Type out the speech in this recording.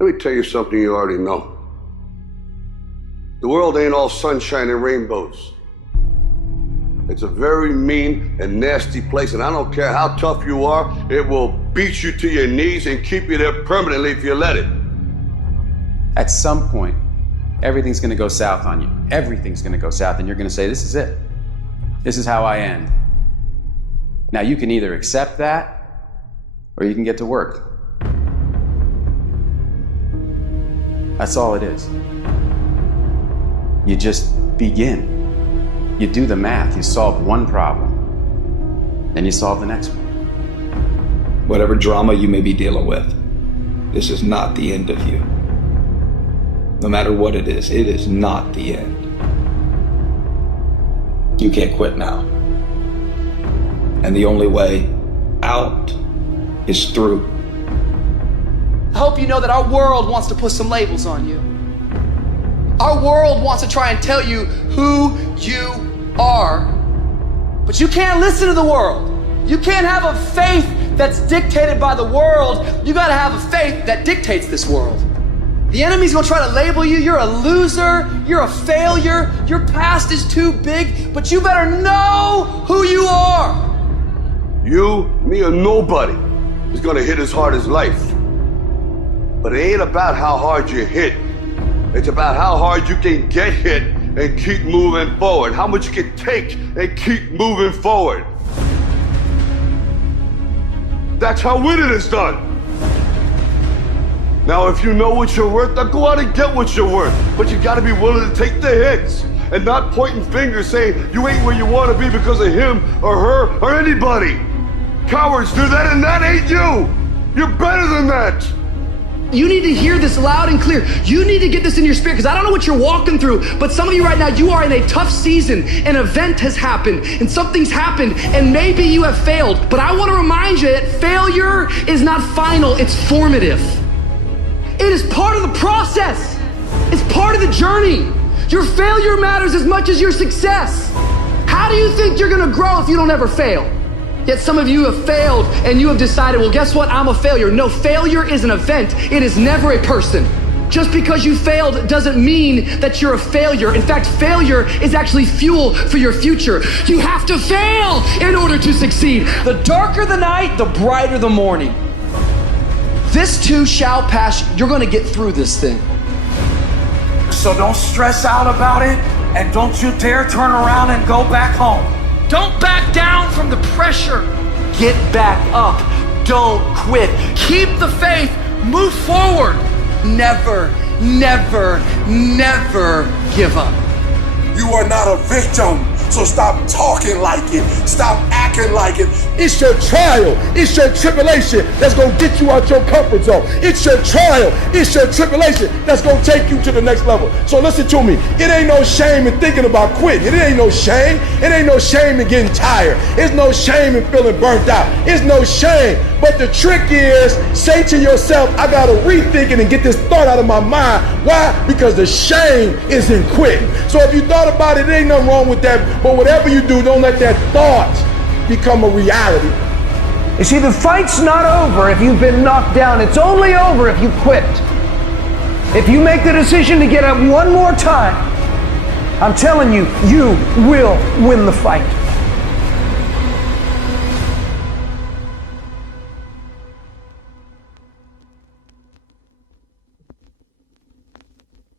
Let me tell you something you already know. The world ain't all sunshine and rainbows. It's a very mean and nasty place, and I don't care how tough you are, it will beat you to your knees and keep you there permanently if you let it. At some point, everything's gonna go south on you. Everything's gonna go south, and you're gonna say, this is it. This is how I end. Now, you can either accept that, or you can get to work. That's all it is. You just begin. You do the math, you solve one problem, then you solve the next one. Whatever drama you may be dealing with, this is not the end of you. No matter what it is not the end. You can't quit now. And the only way out is through. I hope you know that our world wants to put some labels on you. Our world wants to try and tell you who you are, but you can't listen to the world. You can't have a faith that's dictated by the world. You gotta have a faith that dictates this world. The enemy's gonna try to label you. You're a loser, you're a failure, your past is too big, but you better know who you are. You, me, or nobody is gonna hit as hard as life. But it ain't about how hard you hit. It's about how hard you can get hit and keep moving forward. How much you can take and keep moving forward. That's how winning is done. Now, if you know what you're worth, now go out and get what you're worth. But you gotta be willing to take the hits and not pointing fingers saying you ain't where you wanna be because of him or her or anybody. Cowards do that, and that ain't you. You're better than that. You need to hear this loud and clear. You need to get this in your spirit, because I don't know what you're walking through, but some of you right now, you are in a tough season. An event has happened and something's happened, and maybe you have failed. But I want to remind you that failure is not final, it's formative. It is part of the process. It's part of the journey. Your failure matters as much as your success. How do you think you're gonna grow if you don't ever fail? Yet some of you have failed and you have decided, well, guess what? I'm a failure. No, failure is an event. It is never a person. Just because you failed doesn't mean that you're a failure. In fact, failure is actually fuel for your future. You have to fail in order to succeed. The darker the night, the brighter the morning. This too shall pass. You're gonna get through this thing. So don't stress out about it, and don't you dare turn around and go back home. Don't back down from the pressure. Get back up. Don't quit. Keep the faith. Move forward. Never, never, never give up. You are not a victim, so stop talking like it. Stop acting like it. It's your trial, it's your tribulation that's gonna get you out your comfort zone. It's your trial, it's your tribulation that's gonna take you to the next level. So listen to me, it ain't no shame in thinking about quitting. It ain't no shame. It ain't no shame in getting tired. It's no shame in feeling burnt out. It's no shame. But the trick is, say to yourself, I gotta rethink it and get this thought out of my mind. Why? Because the shame is in quitting. So if you thought about it, there ain't nothing wrong with that. But whatever you do, don't let that thought become a reality. You see, the fight's not over if you've been knocked down. It's only over if you quit. If you make the decision to get up one more time, I'm telling you, you will win the fight.